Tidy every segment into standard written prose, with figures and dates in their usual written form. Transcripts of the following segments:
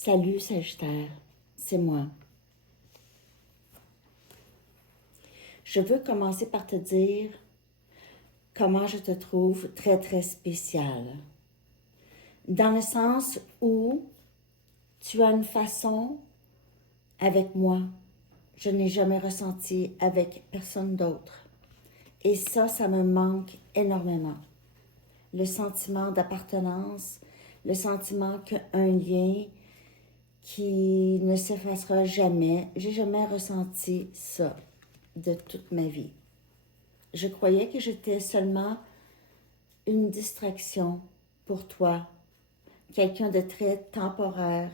Salut Sagittaire, c'est moi. Je veux commencer par te dire comment je te trouve très très spécial. Dans le sens où tu as une façon avec moi, je n'ai jamais ressenti avec personne d'autre. Et ça me manque énormément. Le sentiment d'appartenance, le sentiment qu'un lien qui ne s'effacera jamais. J'ai jamais ressenti ça de toute ma vie. Je croyais que j'étais seulement une distraction pour toi, quelqu'un de très temporaire.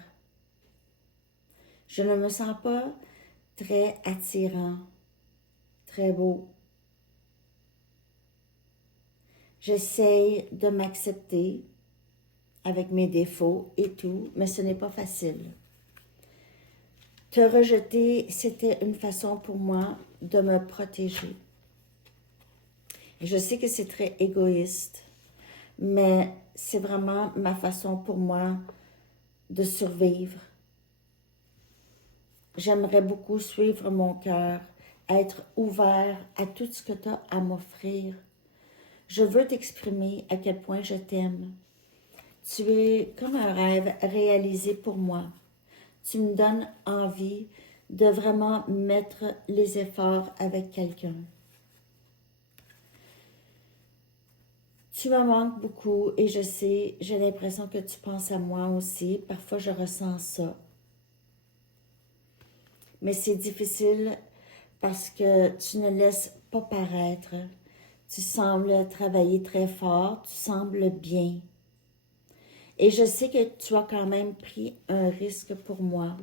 Je ne me sens pas très attirant, très beau. J'essaye de m'accepter avec mes défauts et tout, mais ce n'est pas facile. Te rejeter, c'était une façon pour moi de me protéger. Et je sais que c'est très égoïste, mais c'est vraiment ma façon pour moi de survivre. J'aimerais beaucoup suivre mon cœur, être ouvert à tout ce que tu as à m'offrir. Je veux t'exprimer à quel point je t'aime. Tu es comme un rêve réalisé pour moi. Tu me donnes envie de vraiment mettre les efforts avec quelqu'un. Tu me manques beaucoup et je sais, j'ai l'impression que tu penses à moi aussi. Parfois, je ressens ça. Mais c'est difficile parce que tu ne laisses pas paraître. Tu sembles travailler très fort, tu sembles bien. Et je sais que tu as quand même pris un risque pour moi.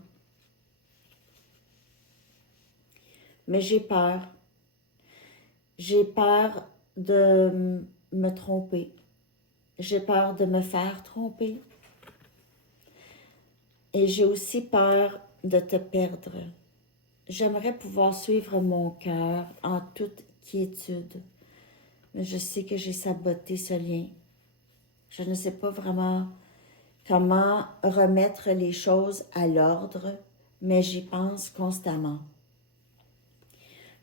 Mais j'ai peur. J'ai peur de me tromper. J'ai peur de me faire tromper. Et j'ai aussi peur de te perdre. J'aimerais pouvoir suivre mon cœur en toute quiétude. Mais je sais que j'ai saboté ce lien. Je ne sais pas vraiment comment remettre les choses à l'ordre, mais j'y pense constamment.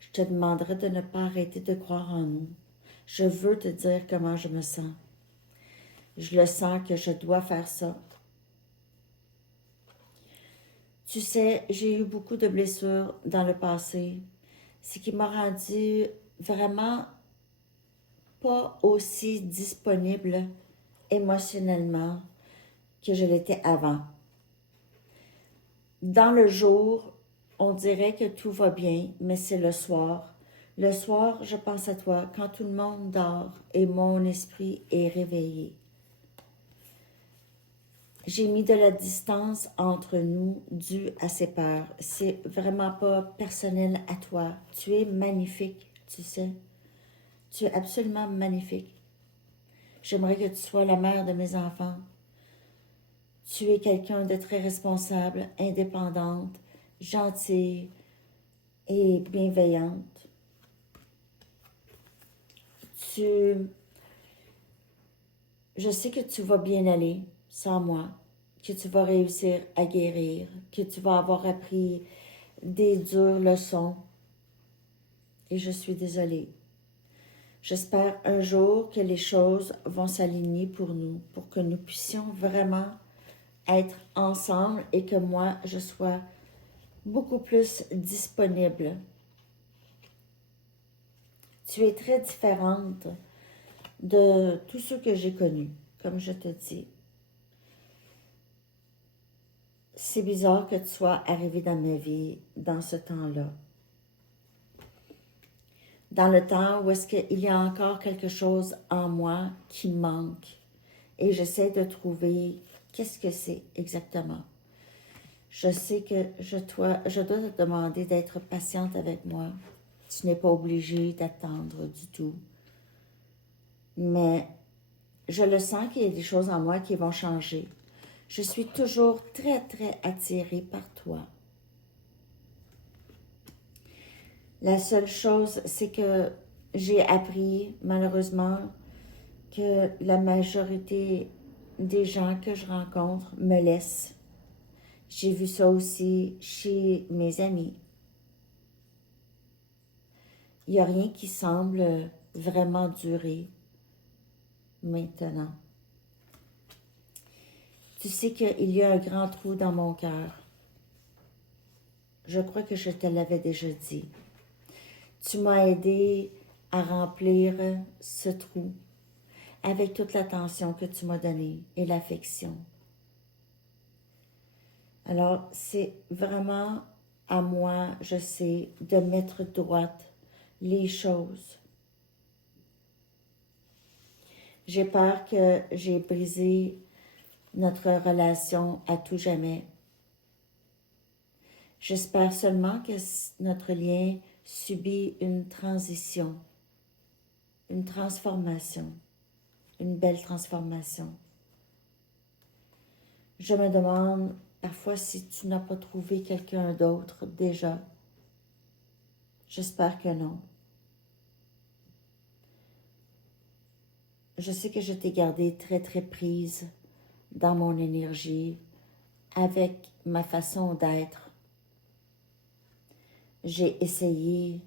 Je te demanderai de ne pas arrêter de croire en nous. Je veux te dire comment je me sens. Je le sens que je dois faire ça. Tu sais, j'ai eu beaucoup de blessures dans le passé, ce qui m'a rendu vraiment pas aussi disponible émotionnellement que je l'étais avant. Dans le jour, on dirait que tout va bien, mais c'est le soir. Le soir, je pense à toi quand tout le monde dort et mon esprit est réveillé. J'ai mis de la distance entre nous due à ces peurs. C'est vraiment pas personnel à toi. Tu es magnifique, tu sais. Tu es absolument magnifique. J'aimerais que tu sois la mère de mes enfants. Tu es quelqu'un de très responsable, indépendante, gentille et bienveillante. Je sais que tu vas bien aller sans moi, que tu vas réussir à guérir, que tu vas avoir appris des dures leçons. Et je suis désolée. J'espère un jour que les choses vont s'aligner pour nous, pour que nous puissions vraiment être ensemble et que moi, je sois beaucoup plus disponible. Tu es très différente de tous ceux que j'ai connus, comme je te dis. C'est bizarre que tu sois arrivé dans ma vie dans ce temps-là. Dans le temps où est-ce qu'il y a encore quelque chose en moi qui manque. Et j'essaie de trouver qu'est-ce que c'est exactement. Je sais que je dois te demander d'être patiente avec moi. Tu n'es pas obligée d'attendre du tout. Mais je le sens qu'il y a des choses en moi qui vont changer. Je suis toujours très, très attirée par toi. La seule chose, c'est que j'ai appris, malheureusement, que la majorité des gens que je rencontre me laissent. J'ai vu ça aussi chez mes amis. Il n'y a rien qui semble vraiment durer maintenant. Tu sais qu'il y a un grand trou dans mon cœur. Je crois que je te l'avais déjà dit. Tu m'as aidé à remplir ce trou avec toute l'attention que tu m'as donnée et l'affection. Alors, c'est vraiment à moi, je sais, de mettre droite les choses. J'ai peur que j'ai brisé notre relation à tout jamais. J'espère seulement que notre lien subit une transition, une transformation, une belle transformation. Je me demande parfois si tu n'as pas trouvé quelqu'un d'autre déjà. J'espère que non. Je sais que je t'ai gardée très, très prise dans mon énergie, avec ma façon d'être. J'ai essayé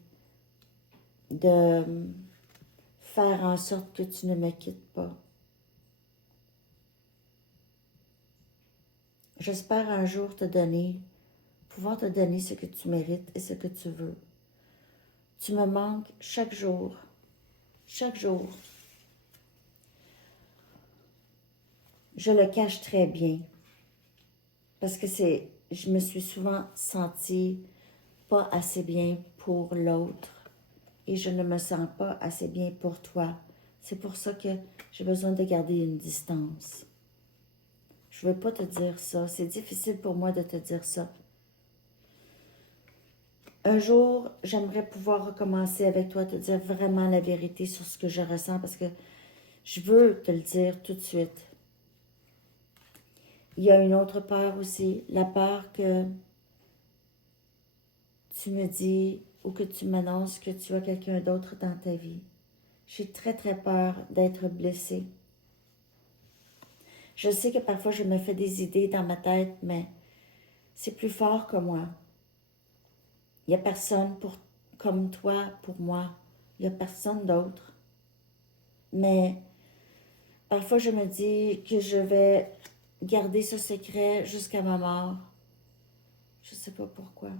de faire en sorte que tu ne me quittes pas. J'espère un jour pouvoir te donner ce que tu mérites et ce que tu veux. Tu me manques chaque jour. Chaque jour. Je le cache très bien. Parce que je me suis souvent sentie pas assez bien pour l'autre. Et je ne me sens pas assez bien pour toi. C'est pour ça que j'ai besoin de garder une distance. Je ne veux pas te dire ça. C'est difficile pour moi de te dire ça. Un jour, j'aimerais pouvoir recommencer avec toi, te dire vraiment la vérité sur ce que je ressens parce que je veux te le dire tout de suite. Il y a une autre peur aussi, la peur que tu me dis ou que tu m'annonces que tu as quelqu'un d'autre dans ta vie. J'ai très très peur d'être blessée. Je sais que parfois je me fais des idées dans ma tête, mais c'est plus fort que moi. Il n'y a personne comme toi pour moi. Il n'y a personne d'autre. Mais parfois je me dis que je vais garder ce secret jusqu'à ma mort. Je ne sais pas pourquoi.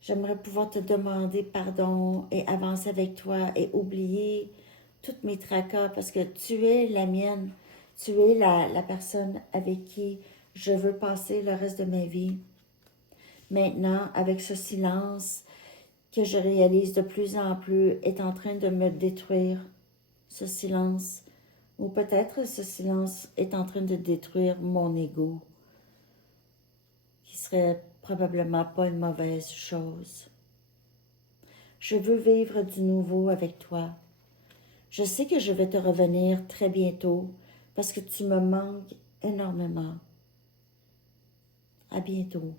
J'aimerais pouvoir te demander pardon et avancer avec toi et oublier toutes mes tracas parce que tu es la mienne. Tu es la personne avec qui je veux passer le reste de ma vie. Maintenant, avec ce silence que je réalise de plus en plus est en train de me détruire, ce silence. Ou peut-être ce silence est en train de détruire mon ego, qui serait probablement pas une mauvaise chose. Je veux vivre du nouveau avec toi. Je sais que je vais te revenir très bientôt parce que tu me manques énormément. À bientôt.